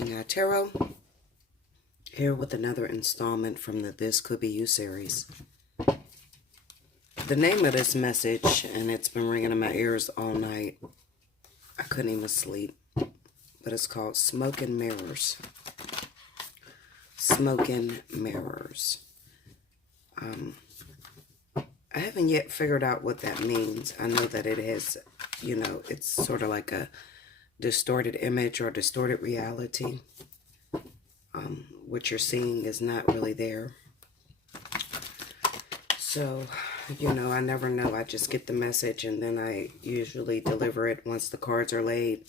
Allseeingeyetarot, here with another installment from the This Could Be You series. The name of this message, and it's been ringing in my ears all night, I couldn't even sleep, but it's called Smokin' Mirrors. Smokin' Mirrors. I haven't yet figured out what that means. I know that it has, it's sort of like a distorted image or distorted reality. What you're seeing is not really there. So, I never know. I just get the message and then I usually deliver it once the cards are laid.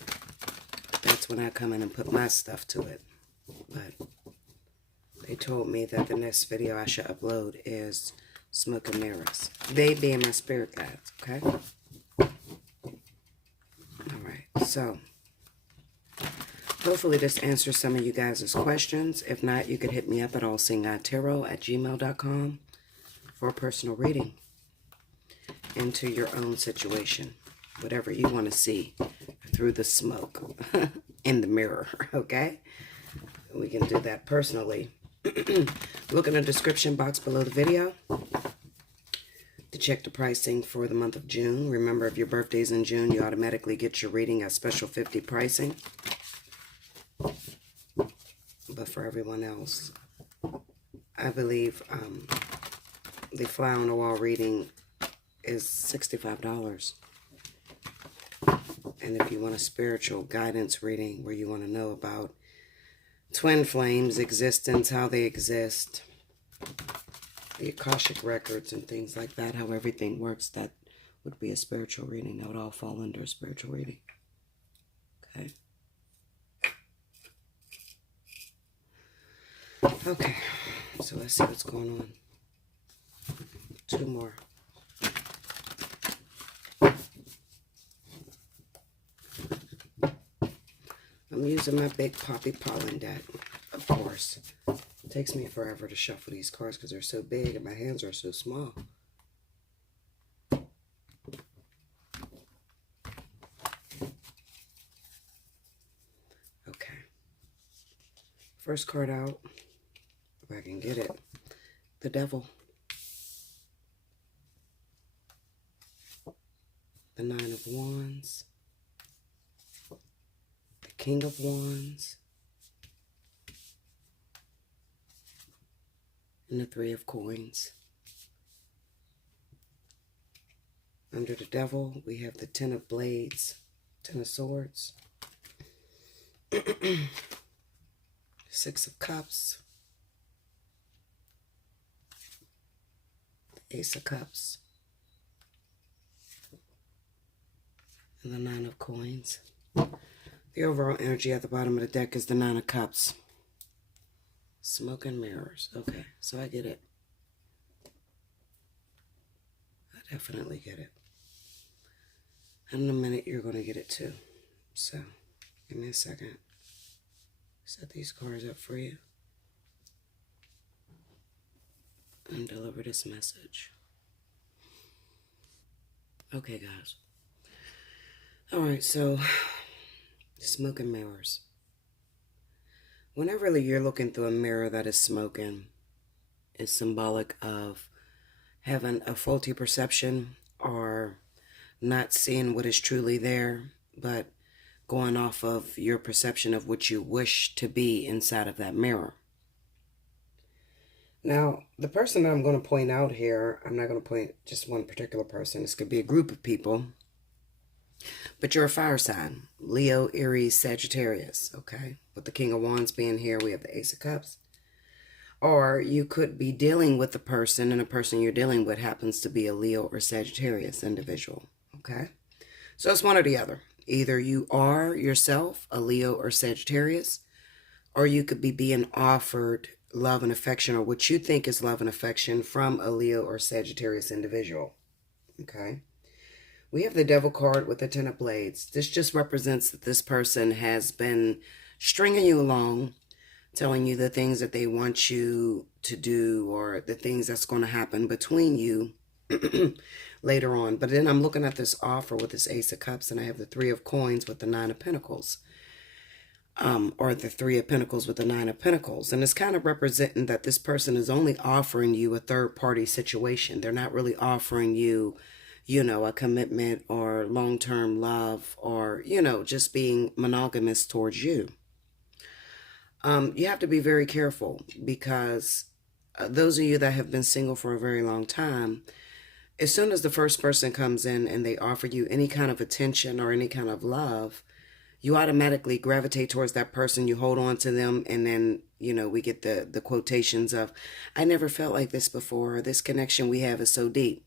That's when I come in and put my stuff to it. But they told me that the next video I should upload is Smokin' Mirrors. They being my spirit guides, okay? Alright, so hopefully this answers some of you guys' questions. If not, you could hit me up at allseeingeyetarot@gmail.com for a personal reading into your own situation. Whatever you want to see through the smoke in the mirror, okay? We can do that personally. Look in the description box below the video to check the pricing for the month of June. Remember, if your birthday's in June, you automatically get your reading at special 50 pricing. But for everyone else, I believe the fly on the wall reading is $65. And if you want a spiritual guidance reading where you want to know about twin flames, existence, how they exist, the Akashic records and things like that, how everything works, that would be a spiritual reading. That would all fall under a spiritual reading. Okay. Okay, so let's see what's going on. Two more. I'm using my big poppy pollen deck, of course. It takes me forever to shuffle these cards because they're so big and my hands are so small. Okay. First card out, if I can get it. The Devil. The Nine of Wands. The King of Wands. And the Three of Coins. Under the Devil, we have the Ten of Blades, Ten of Swords, Six of Cups, the Ace of Cups, and the Nine of Coins. The overall energy at the bottom of the deck is the Nine of Cups. Smokin' Mirrors. Okay, so I get it. I definitely get it. And in a minute, you're going to get it too. So, give me a second. Set these cards up for you. And deliver this message. Okay, guys. Alright, so, Smokin' Mirrors. Whenever you're looking through a mirror that is smoking, it's symbolic of having a faulty perception or not seeing what is truly there, but going off of your perception of what you wish to be inside of that mirror. Now, the person that I'm going to point out here, I'm not going to point just one particular person. This could be a group of people. But you're a fire sign. Leo, Aries, Sagittarius, okay? With the King of Wands being here, we have the Ace of Cups. Or you could be dealing with a person, and the person you're dealing with happens to be a Leo or Sagittarius individual, okay? So it's one or the other. Either you are yourself a Leo or Sagittarius, or you could be being offered love and affection, or what you think is love and affection from a Leo or Sagittarius individual, okay? We have the Devil card with the Ten of Blades. This just represents that this person has been stringing you along, telling you the things that they want you to do or the things that's going to happen between you later on. But then I'm looking at this offer with this Ace of Cups, and I have the Three of Coins with the Nine of Pentacles. or the Three of Pentacles with the Nine of Pentacles. And it's kind of representing that this person is only offering you a third-party situation. They're not really offering you, a commitment or long-term love or, just being monogamous towards you. You have to be very careful because those of you that have been single for a very long time, as soon as the first person comes in and they offer you any kind of attention or any kind of love, you automatically gravitate towards that person. You hold on to them, and then, we get the quotations of, I never felt like this before. This connection we have is so deep.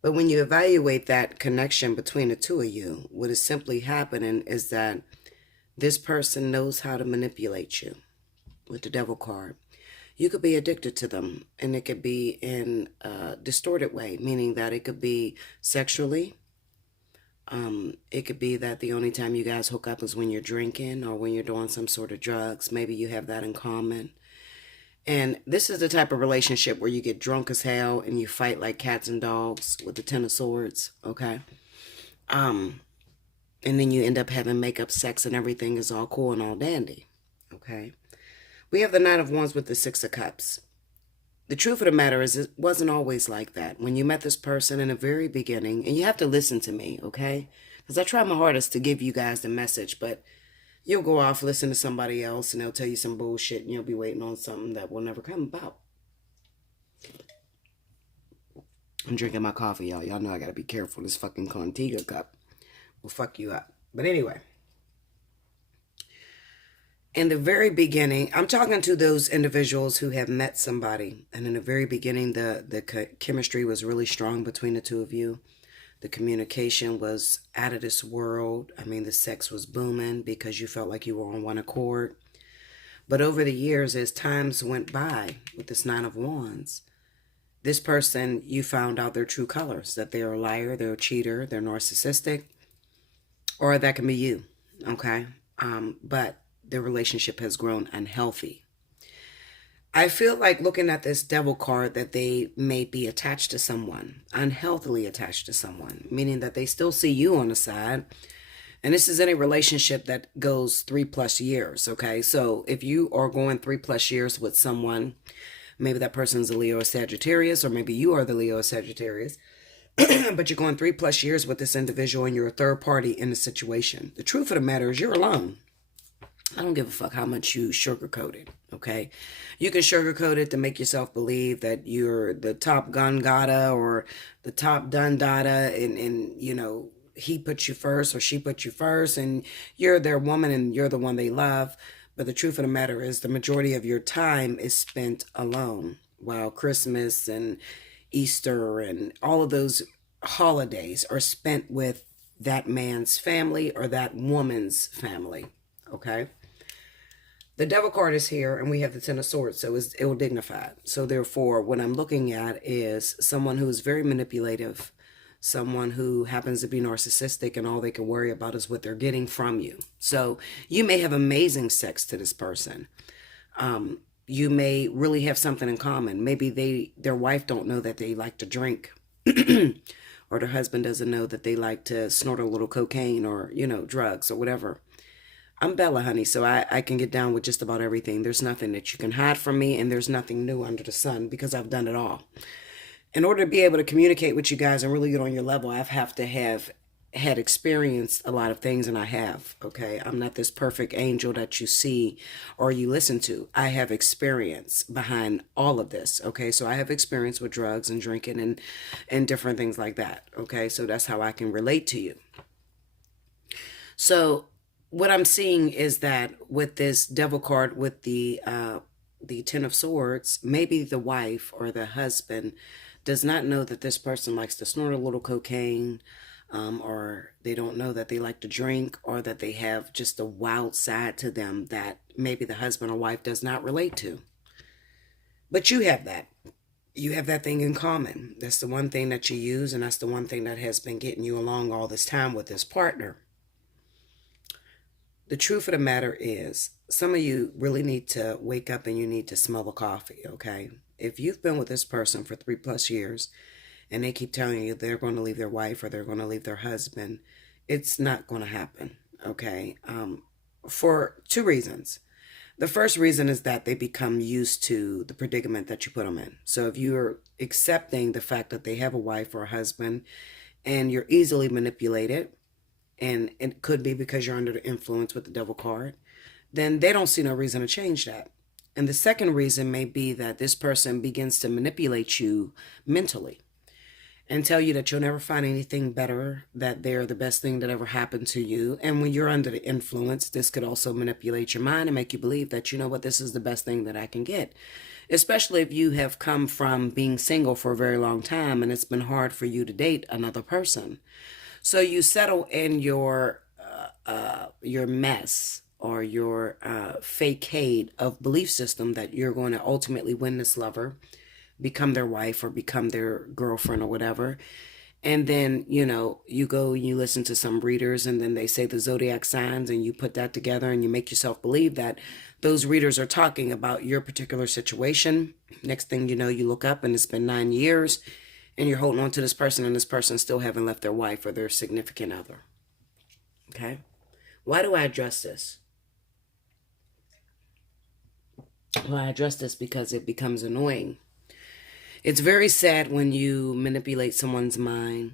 But when you evaluate that connection between the two of you, what is simply happening is that this person knows how to manipulate you with the Devil card. You could be addicted to them, and it could be in a distorted way, meaning that it could be sexually. It could be that the only time you guys hook up is when you're drinking or when you're doing some sort of drugs. Maybe you have that in common. And this is the type of relationship where you get drunk as hell and you fight like cats and dogs with the Ten of Swords, okay? And then you end up having makeup sex and everything is all cool and all dandy, okay? We have the Knight of Wands with the Six of Cups. The truth of the matter is it wasn't always like that. When you met this person in the very beginning, and you have to listen to me, okay? Because I try my hardest to give you guys the message, but you'll go off, listen to somebody else, and they'll tell you some bullshit, and you'll be waiting on something that will never come about. I'm drinking my coffee, y'all. Y'all know I gotta be careful. This fucking Contigo cup will fuck you up. But anyway. In the very beginning, I'm talking to those individuals who have met somebody. And in the very beginning, the chemistry was really strong between the two of you. The communication was out of this world. I mean, the sex was booming because you felt like you were on one accord. But over the years, as times went by with this Nine of Wands, this person, you found out their true colors, that they're a liar, they're a cheater, they're narcissistic, or that can be you, okay? But the relationship has grown unhealthy. I feel like looking at this Devil card that they may be attached to someone, unhealthily attached to someone, meaning that they still see you on the side. And this is in a relationship that goes 3+ years, okay? So if you are going 3+ years with someone, maybe that person's a Leo or Sagittarius, or maybe you are the Leo or Sagittarius, but you're going 3+ years with this individual and you're a third party in the situation. The truth of the matter is you're alone. I don't give a fuck how much you sugarcoat it, okay? You can sugarcoat it to make yourself believe that you're the top gun gata or the top dun data and he put you first or she put you first and you're their woman and you're the one they love. But the truth of the matter is the majority of your time is spent alone, while Christmas and Easter and all of those holidays are spent with that man's family or that woman's family, okay? The Devil card is here, and we have the Ten of Swords, so it's ill-dignified. So therefore, what I'm looking at is someone who is very manipulative, someone who happens to be narcissistic, and all they can worry about is what they're getting from you. So you may have amazing sex to this person. You may really have something in common. Maybe their wife don't know that they like to drink, or their husband doesn't know that they like to snort a little cocaine or, drugs or whatever. I'm Bella, honey, so I can get down with just about everything. There's nothing that you can hide from me, and there's nothing new under the sun because I've done it all. In order to be able to communicate with you guys and really get on your level, I have to have had experienced a lot of things, and I have, okay? I'm not this perfect angel that you see or you listen to. I have experience behind all of this, okay? So I have experience with drugs and drinking and different things like that, okay? So that's how I can relate to you. So what I'm seeing is that with this Devil card with the Ten of Swords, maybe the wife or the husband does not know that this person likes to snort a little cocaine, or they don't know that they like to drink, or that they have just a wild side to them that maybe the husband or wife does not relate to. But you have that. You have that thing in common. That's the one thing that you use, and that's the one thing that has been getting you along all this time with this partner. The truth of the matter is, some of you really need to wake up and you need to smell the coffee, okay? If you've been with this person for 3+ years and they keep telling you they're going to leave their wife or they're going to leave their husband, it's not going to happen, okay? for two reasons. The first reason is that they become used to the predicament that you put them in. So if you're accepting the fact that they have a wife or a husband and you're easily manipulated, and it could be because you're under the influence with the devil card, then they don't see no reason to change that. And the second reason may be that this person begins to manipulate you mentally and tell you that you'll never find anything better, that they're the best thing that ever happened to you. And when you're under the influence, this could also manipulate your mind and make you believe that, you know what, this is the best thing that I can get. Especially if you have come from being single for a very long time and it's been hard for you to date another person. So you settle in your mess or your facade of belief system that you're going to ultimately win this lover, become their wife or become their girlfriend or whatever. And then, you go and you listen to some readers and then they say the zodiac signs and you put that together and you make yourself believe that those readers are talking about your particular situation. Next thing you know, you look up and it's been 9 years and you're holding on to this person and this person still haven't left their wife or their significant other. Okay? Why do I address this? Well, I address this because it becomes annoying. It's very sad when you manipulate someone's mind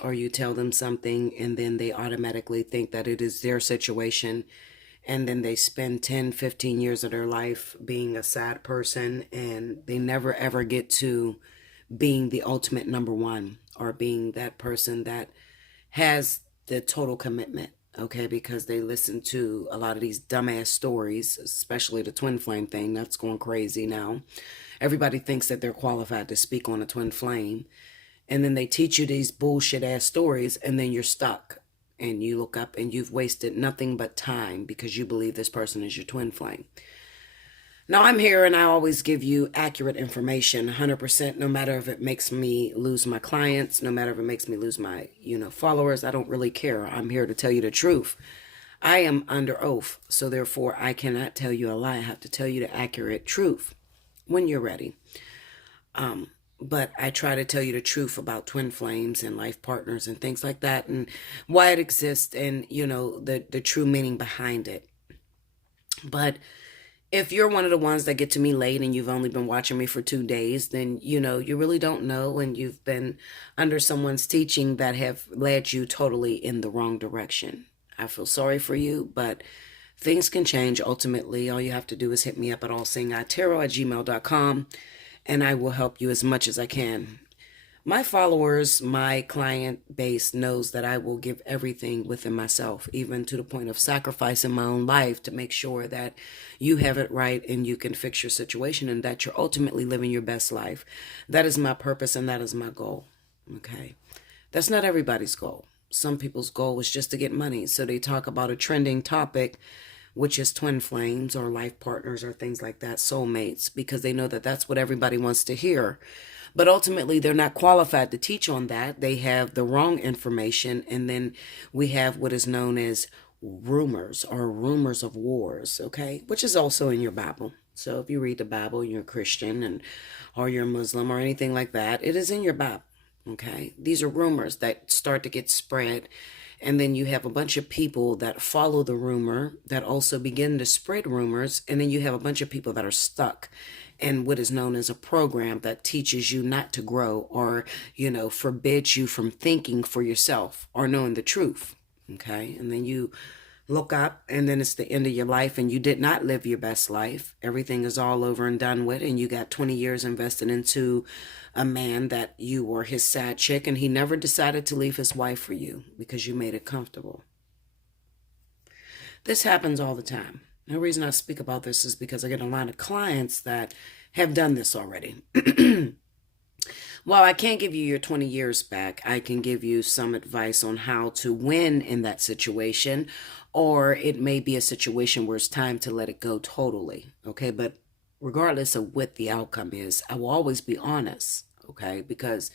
or you tell them something and then they automatically think that it is their situation, and then they spend 10, 15 years of their life being a sad person and they never ever get to being the ultimate number one or being that person that has the total commitment, okay? Because they listen to a lot of these dumbass stories, especially the twin flame thing. That's going crazy now. Everybody thinks that they're qualified to speak on a twin flame. And then they teach you these bullshit ass stories and then you're stuck. And you look up and you've wasted nothing but time because you believe this person is your twin flame. Now I'm here and I always give you accurate information, 100%, no matter if it makes me lose my clients, no matter if it makes me lose my, followers. I don't really care. I'm here to tell you the truth. I am under oath. So therefore I cannot tell you a lie. I have to tell you the accurate truth when you're ready. But I try to tell you the truth about twin flames and life partners and things like that and why it exists and, the true meaning behind it. But if you're one of the ones that get to me late and you've only been watching me for 2 days, then, you really don't know and you've been under someone's teaching that have led you totally in the wrong direction. I feel sorry for you, but things can change. Ultimately, all you have to do is hit me up at allseeingeyetarot@gmail.com and I will help you as much as I can. My followers, my client base knows that I will give everything within myself, even to the point of sacrificing my own life to make sure that you have it right and you can fix your situation and that you're ultimately living your best life. That is my purpose and that is my goal. Okay? That's not everybody's goal. Some people's goal is just to get money. So they talk about a trending topic, which is twin flames or life partners or things like that, soulmates, because they know that that's what everybody wants to hear. But ultimately, they're not qualified to teach on that. They have the wrong information. And then we have what is known as rumors or rumors of wars, okay? Which is also in your Bible. So if you read the Bible, you're a Christian or you're a Muslim or anything like that, it is in your Bible, okay? These are rumors that start to get spread. And then you have a bunch of people that follow the rumor that also begin to spread rumors. And then you have a bunch of people that are stuck in what is known as a program that teaches you not to grow or, forbids you from thinking for yourself or knowing the truth. Okay. And then you look up and then it's the end of your life and you did not live your best life. Everything is all over and done with. And you got 20 years invested into a man that you were his side chick and he never decided to leave his wife for you because you made it comfortable. This happens all the time. The reason I speak about this is because I get a lot of clients that have done this already. Well, I can't give you your 20 years back. I can give you some advice on how to win in that situation, or it may be a situation where it's time to let it go totally. Okay, but regardless of what the outcome is, I will always be honest. Okay, because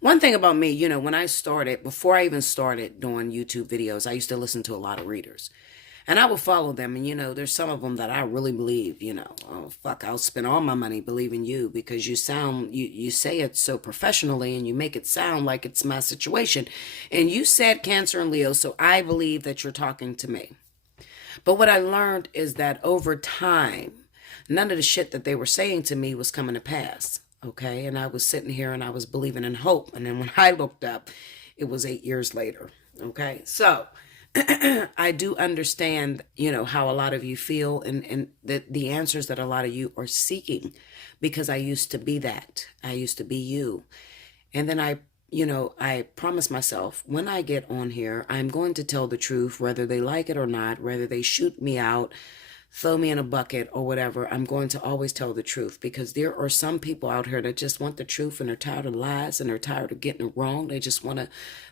one thing about me, when I started, before I even started doing YouTube videos, I used to listen to a lot of readers. And I will follow them. And, there's some of them that I really believe, oh, fuck, I'll spend all my money believing you because you say it so professionally and you make it sound like it's my situation. And you said Cancer and Leo, so I believe that you're talking to me. But what I learned is that over time, none of the shit that they were saying to me was coming to pass. Okay. And I was sitting here and I was believing in hope. And then when I looked up, it was 8 years later. Okay. So I do understand, how a lot of you feel and the answers that a lot of you are seeking, because I used to be that. I used to be you. And then I promised myself when I get on here, I'm going to tell the truth, whether they like it or not, whether they shoot me out, throw me in a bucket or whatever. I'm going to always tell the truth, because there are some people out here that just want the truth and they're tired of lies and they're tired of getting it wrong. They just want to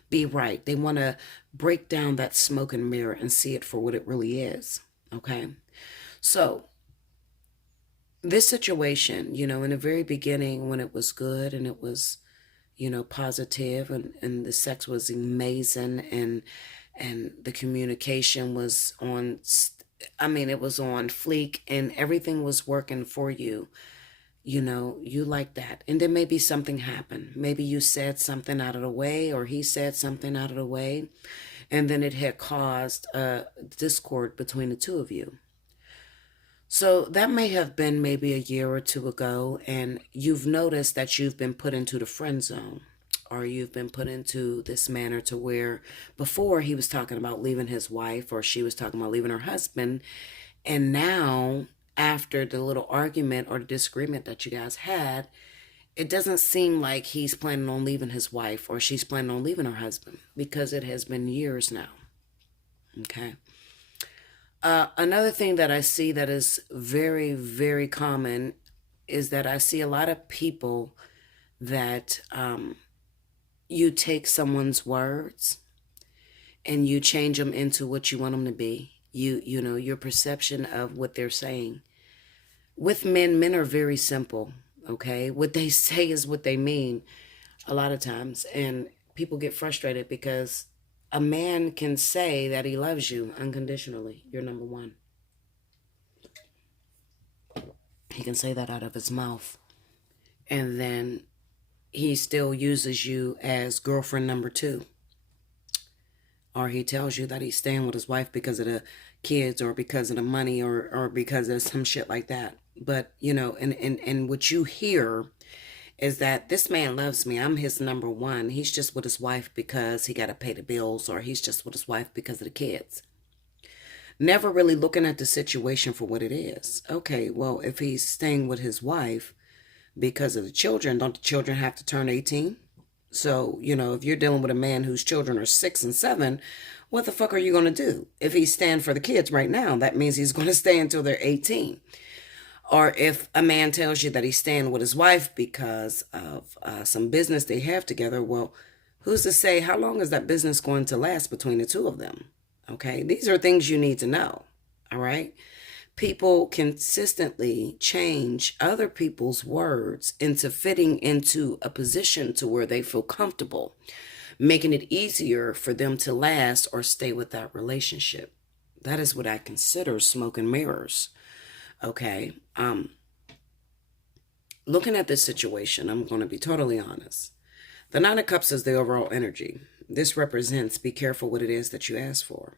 be right. They want to break down that smoke and mirror and see it for what it really is. Okay. So this situation, in the very beginning, when it was good and it was, positive and the sex was amazing and the communication was it was on fleek and everything was working for you. You like that. And then maybe something happened. Maybe you said something out of the way, or he said something out of the way. And then it had caused a discord between the two of you. So that may have been maybe a year or two ago, and you've noticed that you've been put into the friend zone, or you've been put into this manner to where before he was talking about leaving his wife, or she was talking about leaving her husband. And now, after the little argument or the disagreement that you guys had, it doesn't seem like he's planning on leaving his wife or she's planning on leaving her husband, because it has been years now. Okay. Another thing that I see that is very, very common is that I see a lot of people that you take someone's words and you change them into what you want them to be. Your perception of what they're saying. With men are very simple, okay? What they say is what they mean a lot of times. And people get frustrated because a man can say that he loves you unconditionally. You're number one. He can say that out of his mouth. And then he still uses you as girlfriend number two. Or he tells you that he's staying with his wife because of the kids or because of the money or because of some shit like that. But, and what you hear is that this man loves me. I'm his number one. He's just with his wife because he got to pay the bills, or he's just with his wife because of the kids. Never really looking at the situation for what it is. Okay, well, if he's staying with his wife because of the children, don't the children have to turn 18? So, if you're dealing with a man whose children are 6 and 7, what the fuck are you going to do? If he's staying for the kids right now, that means he's going to stay until they're 18. Or if a man tells you that he's staying with his wife because of some business they have together, well, who's to say how long is that business going to last between the two of them? Okay, these are things you need to know. All right. People consistently change other people's words into fitting into a position to where they feel comfortable, making it easier for them to last or stay with that relationship. That is what I consider smoke and mirrors. Okay. Looking at this situation, I'm going to be totally honest. The Nine of Cups is the overall energy. This represents be careful what it is that you ask for.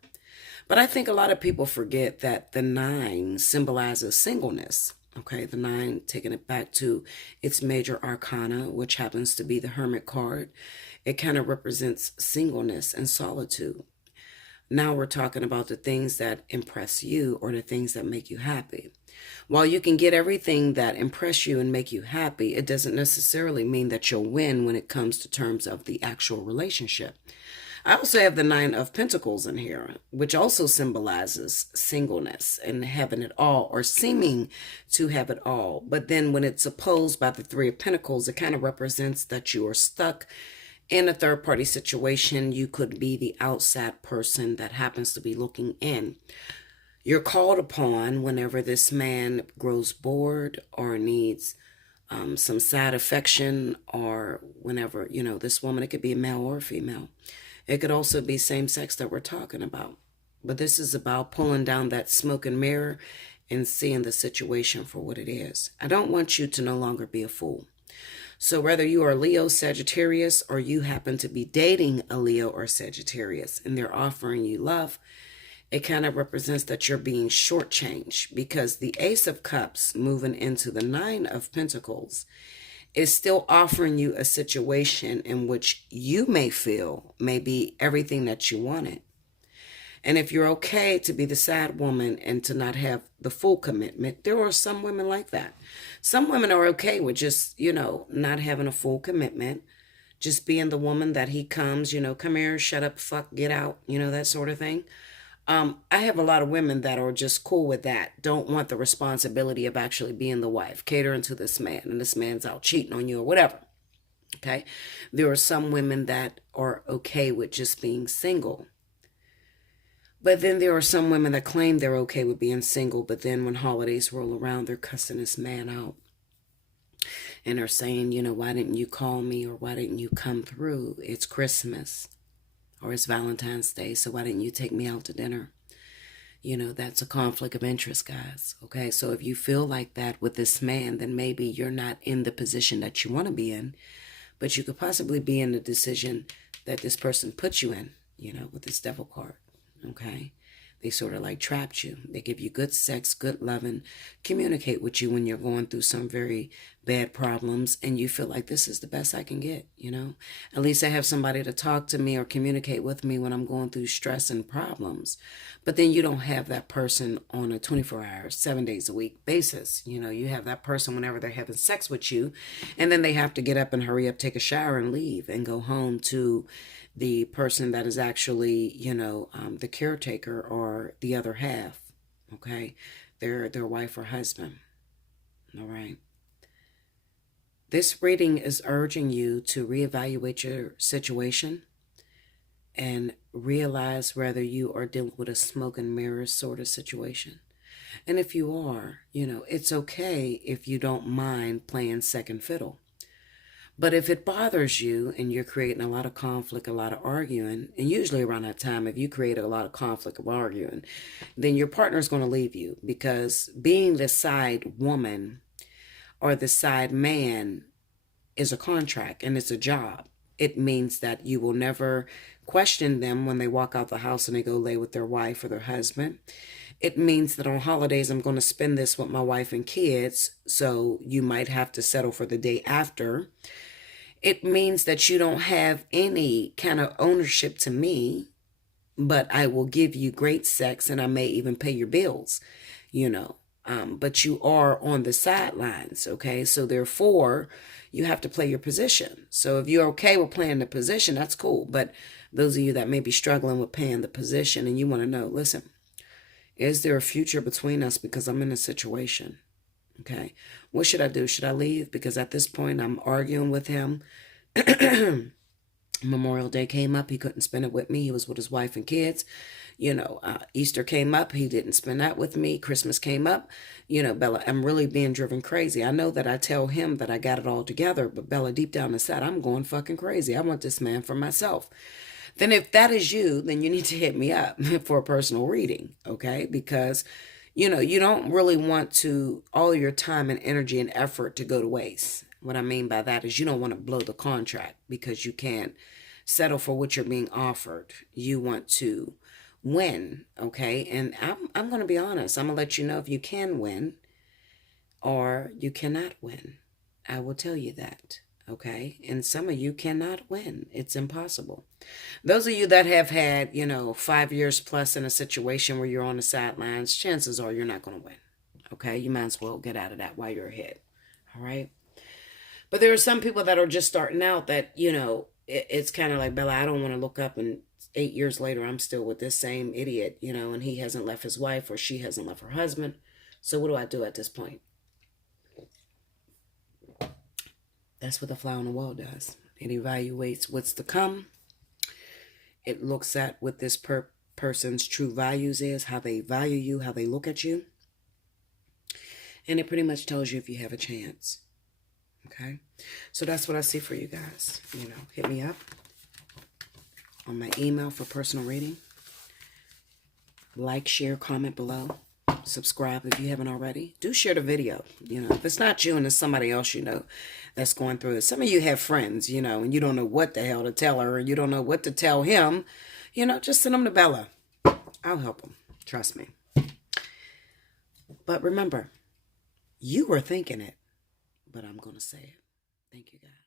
But I think a lot of people forget that the 9 symbolizes singleness. Okay, the 9, taking it back to its major arcana, which happens to be the Hermit card. It kind of represents singleness and solitude. Now we're talking about the things that impress you or the things that make you happy. While you can get everything that impress you and make you happy, it doesn't necessarily mean that you'll win when it comes to terms of the actual relationship. I also have the 9 of Pentacles in here, which also symbolizes singleness and having it all or seeming to have it all. But then when it's opposed by the 3 of Pentacles, it kind of represents that you are stuck in a third-party situation. You could be the outside person that happens to be looking in. You're called upon whenever this man grows bored or needs some side affection, or whenever, this woman, it could be a male or a female. It could also be same sex that we're talking about. But this is about pulling down that smoke and mirror and seeing the situation for what it is. I don't want you to no longer be a fool. So whether you are Leo, Sagittarius, or you happen to be dating a Leo or Sagittarius and they're offering you love, it kind of represents that you're being shortchanged, because the Ace of Cups moving into the Nine of Pentacles is still offering you a situation in which you may feel may be everything that you wanted. And if you're okay to be the sad woman and to not have the full commitment, there are some women like that. Some women are okay with just, not having a full commitment, just being the woman that he comes, come here, shut up, fuck, get out, that sort of thing. I have a lot of women that are just cool with that, don't want the responsibility of actually being the wife, catering to this man, and this man's out cheating on you or whatever. Okay. There are some women that are okay with just being single. But then there are some women that claim they're okay with being single, but then when holidays roll around, they're cussing this man out. And they're saying, why didn't you call me, or why didn't you come through? It's Christmas or it's Valentine's Day, so why didn't you take me out to dinner? That's a conflict of interest, guys. Okay, so if you feel like that with this man, then maybe you're not in the position that you want to be in, but you could possibly be in the decision that this person put you in, with this devil card. Okay, they sort of like trapped you. They give you good sex, good loving, communicate with you when you're going through some very bad problems, and you feel like this is the best I can get. At least I have somebody to talk to me or communicate with me when I'm going through stress and problems. But then you don't have that person on a 24-hour, 7 days a week basis. You have that person whenever they're having sex with you, and then they have to get up and hurry up, take a shower, and leave and go home to the person that is actually, the caretaker or the other half, okay? Their wife or husband, all right? This reading is urging you to reevaluate your situation and realize whether you are dealing with a smoke and mirrors sort of situation. And if you are, it's okay if you don't mind playing second fiddle. But if it bothers you and you're creating a lot of conflict, a lot of arguing, and usually around that time, if you create a lot of conflict of arguing, then your partner's going to leave you, because being the side woman or the side man is a contract and it's a job. It means that you will never question them when they walk out the house and they go lay with their wife or their husband. It means that on holidays, I'm going to spend this with my wife and kids, so you might have to settle for the day after. It means that you don't have any kind of ownership to me, but I will give you great sex and I may even pay your bills, but you are on the sidelines, okay? So therefore, you have to play your position. So if you're okay with playing the position, that's cool. But those of you that may be struggling with paying the position and you want to know, listen, is there a future between us, because I'm in a situation? Okay, what should I do? Should I leave? Because at this point, I'm arguing with him. Memorial Day came up. He couldn't spend it with me. He was with his wife and kids. Easter came up. He didn't spend that with me. Christmas came up. Bella, I'm really being driven crazy. I know that I tell him that I got it all together, but Bella, deep down inside, I'm going fucking crazy. I want this man for myself. Then if that is you, then you need to hit me up for a personal reading, okay? Because you don't really want to all your time and energy and effort to go to waste. What I mean by that is you don't want to blow the contract because you can't settle for what you're being offered. You want to win, okay? And I'm going to be honest. I'm going to let you know if you can win or you cannot win. I will tell you that, okay? And some of you cannot win. It's impossible. Those of you that have had, 5 years plus in a situation where you're on the sidelines, chances are you're not going to win, okay? You might as well get out of that while you're ahead, all right? But there are some people that are just starting out that, it's kind of like, Bella, I don't want to look up and 8 years later, I'm still with this same idiot, and he hasn't left his wife or she hasn't left her husband. So what do I do at this point? That's what the fly on the wall does. It evaluates what's to come. It looks at what this person's true values is, how they value you, how they look at you. And it pretty much tells you if you have a chance. Okay? So that's what I see for you guys. Hit me up on my email for personal reading. Like, share, comment below. Subscribe if you haven't already. Do share the video. If it's not you and it's somebody else that's going through it. Some of you have friends, and you don't know what the hell to tell her, or you don't know what to tell him. Just send them to Bella. I'll help them. Trust me. But remember, you were thinking it, but I'm going to say it. Thank you, guys.